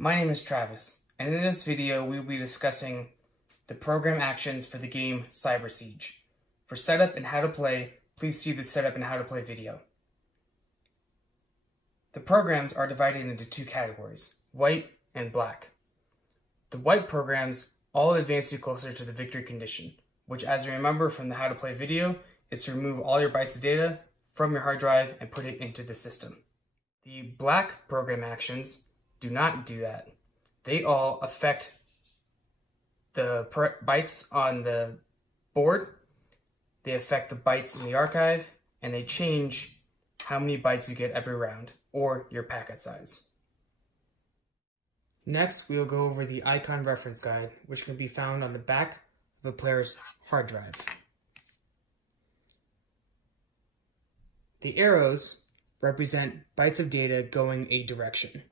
My name is Travis, and in this video we will be discussing the program actions for the game Cyber Siege. For setup and how to play, please see the setup and how to play video. The programs are divided into two categories, white and black. The white programs all advance you closer to the victory condition, which, as you remember from the how to play video, is to remove all your bytes of data from your hard drive and put it into the system. The black program actions do not do that. They all affect the bytes on the board, they affect the bytes in the archive, and they change how many bytes you get every round, or your packet size. Next, we will go over the icon reference guide, which can be found on the back of a player's hard drive. The arrows represent bytes of data going a direction.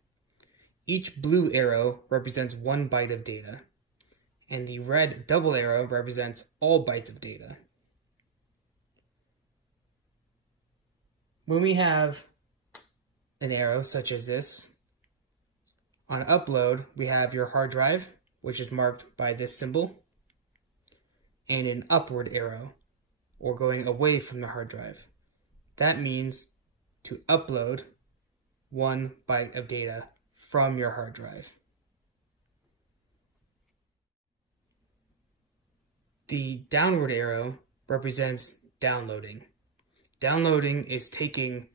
Each blue arrow represents 1 byte of data, and the red double arrow represents all bytes of data. When we have an arrow such as this, on upload we have your hard drive, which is marked by this symbol, and an upward arrow, or going away from the hard drive. That means to upload 1 byte of data from your hard drive. The downward arrow represents downloading. Downloading is taking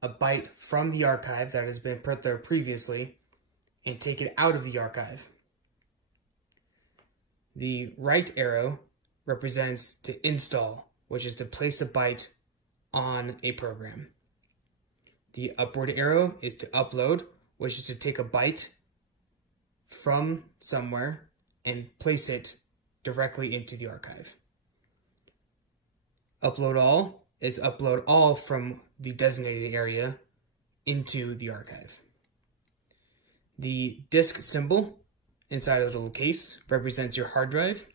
a byte from the archive that has been put there previously and take it out of the archive. The right arrow represents to install, which is to place a byte on a program. The upward arrow is to upload, which is to take a byte from somewhere and place it directly into the archive. Upload all is upload all from the designated area into the archive. The disk symbol inside of the little case represents your hard drive.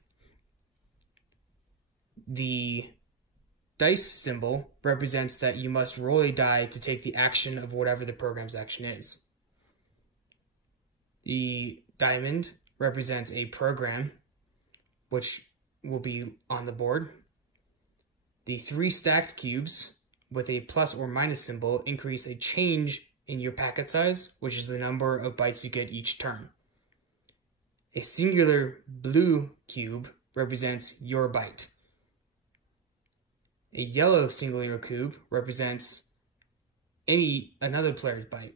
The dice symbol represents that you must roll a die to take the action of whatever the program's action is. The diamond represents a program, which will be on the board. The 3 stacked cubes with a plus or minus symbol increase a change in your packet size, which is the number of bytes you get each turn. A singular blue cube represents your byte. A yellow singular cube represents another player's byte.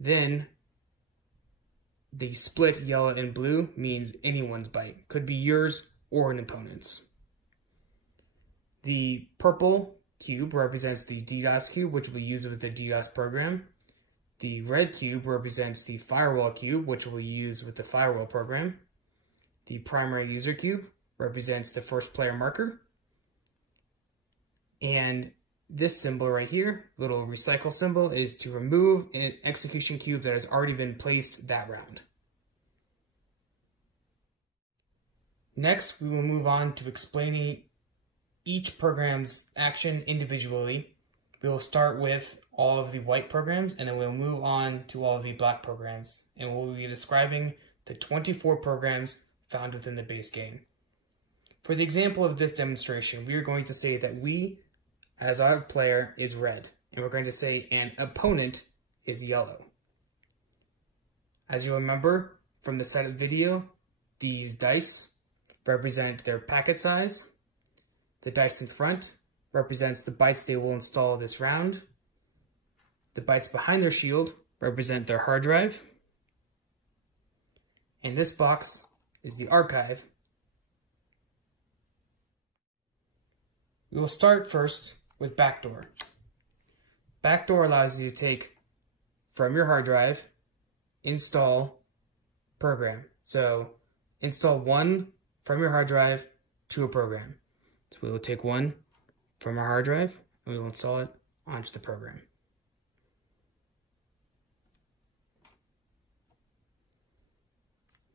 Then the split yellow and blue means anyone's byte. Could be yours or an opponent's. The purple cube represents the DDoS cube, which we use with the DDoS program. The red cube represents the firewall cube, which we'll use with the firewall program. The primary user cube represents the first player marker. And this symbol right here, little recycle symbol, is to remove an execution cube that has already been placed that round. Next, we will move on to explaining each program's action individually. We will start with all of the white programs, and then we'll move on to all of the black programs, and we'll be describing the 24 programs found within the base game. For the example of this demonstration, we are going to say that we, as our player, is red, and we're going to say an opponent is yellow. As you remember from the setup video, these dice represent their packet size. The dice in front represents the bytes they will install this round. The bytes behind their shield represent their hard drive. And this box is the archive. We will start first with backdoor. Backdoor allows you to take from your hard drive, install program. So install 1 from your hard drive to a program. So we will take 1 from our hard drive and we will install it onto the program.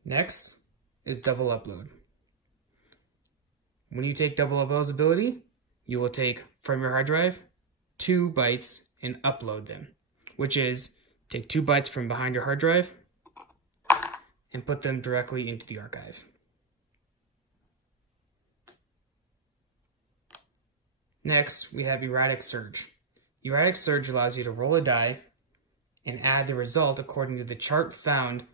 Next is double upload. When you take double upload's ability, you will take from your hard drive 2 bytes and upload them, which is take 2 bytes from behind your hard drive and put them directly into the archive. Next, we have erratic surge. Erratic surge allows you to roll a die and add the result according to the chart found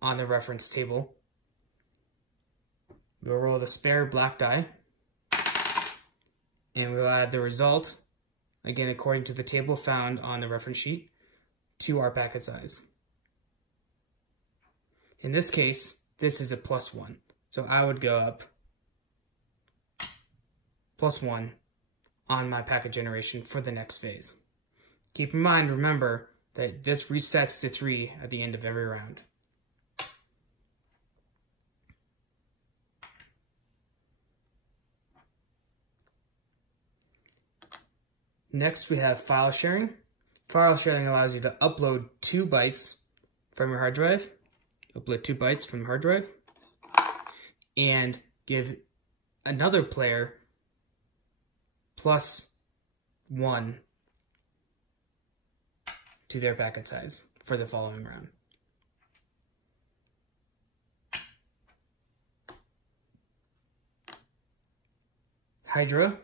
on the reference table. We'll roll the spare black die, and we'll add the result, again according to the table found on the reference sheet, to our packet size. In this case, this is a +1, so I would go up +1 on my packet generation for the next phase. Keep in mind, remember, that this resets to 3 at the end of every round. Next, we have file sharing. File sharing allows you to upload 2 bytes from your hard drive, and give another player +1 to their packet size for the following round. Hydra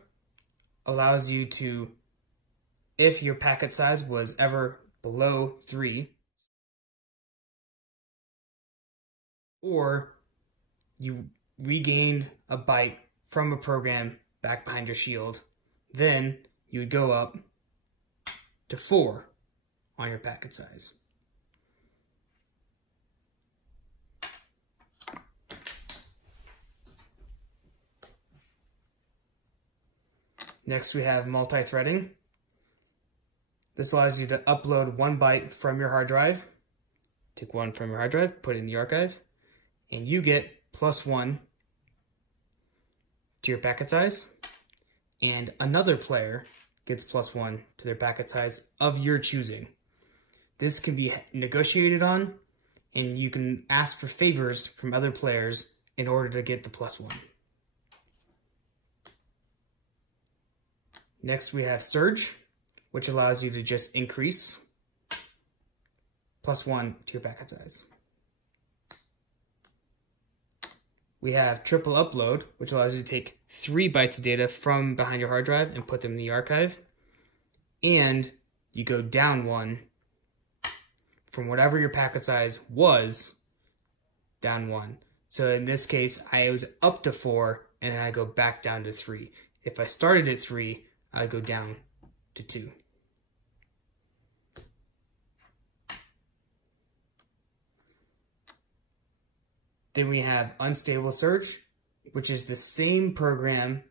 allows you to, if your packet size was ever below 3, or you regained a byte from a program back behind your shield, then you would go up to 4 on your packet size. Next, we have multi-threading. This allows you to upload 1 byte from your hard drive. Take 1 from your hard drive, put it in the archive, and you get +1 to your packet size, and another player gets +1 to their packet size of your choosing. This can be negotiated on, and you can ask for favors from other players in order to get the +1. Next, we have Surge, which allows you to just increase +1 to your packet size. We have Triple Upload, which allows you to take 3 bytes of data from behind your hard drive and put them in the archive. And you go down 1 from whatever your packet size was, down 1. So in this case, I was up to 4, and then I go back down to 3. If I started at 3, I'd go down to 2. Then we have Unstable Surge, which is the same program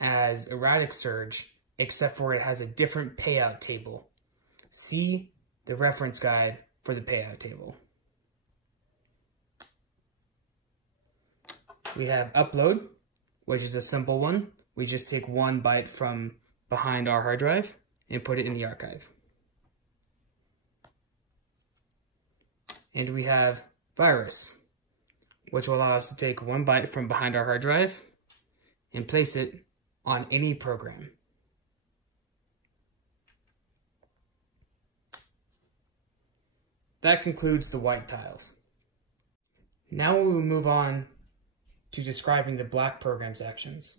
as Erratic Surge, except for it has a different payout table. See the reference guide for the payout table. We have Upload, which is a simple one. We just take 1 byte from behind our hard drive and put it in the archive. And we have Virus, which will allow us to take 1 byte from behind our hard drive and place it on any program. That concludes the white tiles. Now we will move on to describing the black program's actions.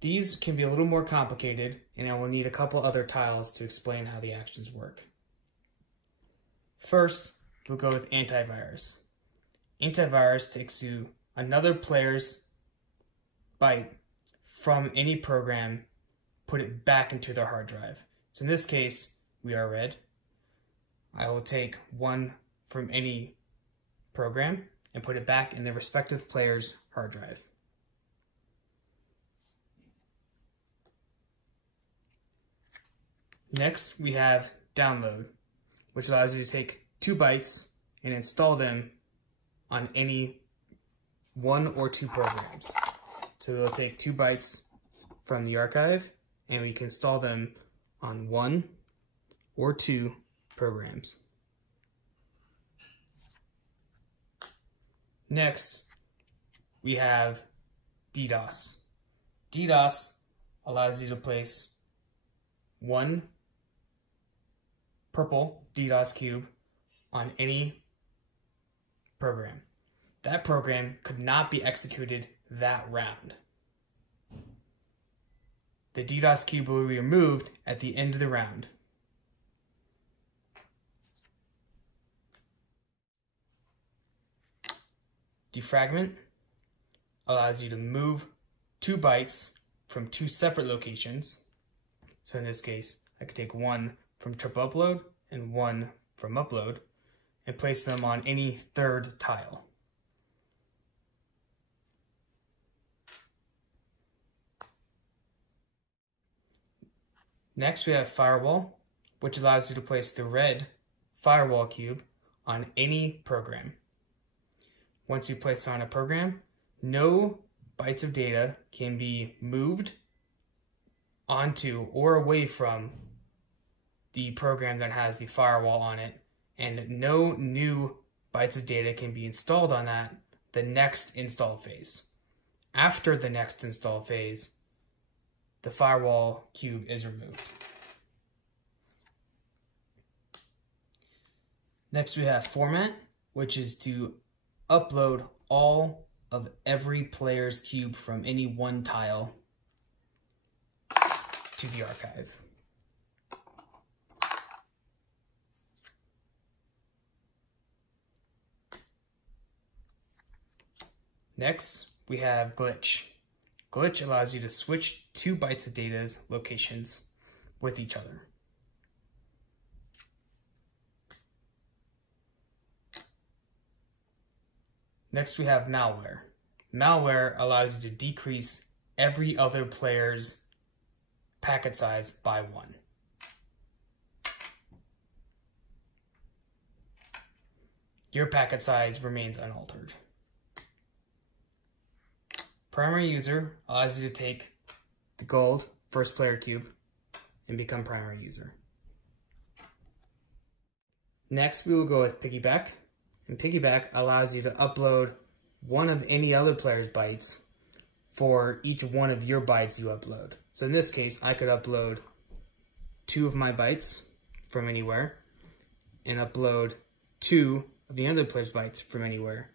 These can be a little more complicated, and I will need a couple other tiles to explain how the actions work. First, we'll go with Antivirus. Antivirus takes you another player's byte from any program, put it back into their hard drive. So in this case, we are red. I will take 1 from any program and put it back in the respective player's hard drive. Next, we have Download, which allows you to take 2 bytes and install them on any 1 or 2 programs. So we'll take 2 bytes from the archive and we can install them on 1 or 2 programs. Next, we have DDoS. DDoS allows you to place 1 purple DDoS cube on any program. That program could not be executed that round. The DDoS cube will be removed at the end of the round. Defragment allows you to move 2 bytes from 2 separate locations. So in this case, I could take one from trip upload and one from upload and place them on any third tile. Next, we have firewall, which allows you to place the red firewall cube on any program. Once you place it on a program, no bytes of data can be moved onto or away from the program that has the firewall on it, and no new bytes of data can be installed on the next install phase. After the next install phase, the firewall cube is removed. Next, we have format, which is to upload all of every player's cube from any one tile to the archive. Next, we have glitch. Glitch allows you to switch 2 bytes of data's locations with each other. Next, we have malware. Malware allows you to decrease every other player's packet size by 1. Your packet size remains unaltered. Primary user allows you to take the gold first player cube and become primary user. Next, we will go with piggyback. And piggyback allows you to upload one of any other player's bytes for each one of your bytes you upload. So in this case, I could upload 2 of my bytes from anywhere and upload 2 of the other player's bytes from anywhere.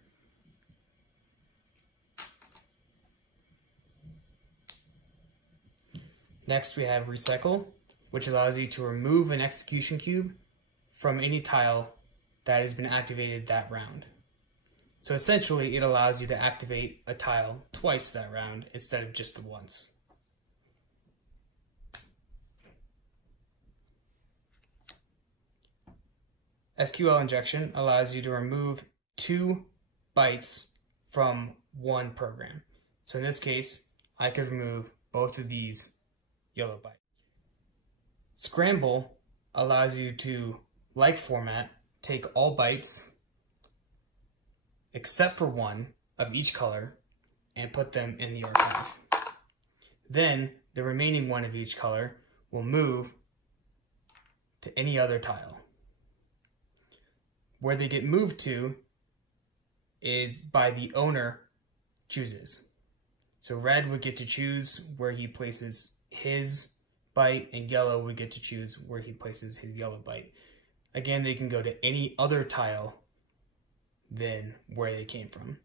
Next, we have recycle, which allows you to remove an execution cube from any tile that has been activated that round. So essentially, it allows you to activate a tile twice that round instead of just the once. SQL injection allows you to remove 2 bytes from one program. So in this case, I could remove both of these yellow bytes. Scramble allows you to, like format, take all bytes except for 1 of each color and put them in the archive. Then the remaining 1 of each color will move to any other tile. Where they get moved to is by the owner chooses. So red would get to choose where he places his byte, and yellow would get to choose where he places his yellow byte. Again, they can go to any other tile than where they came from.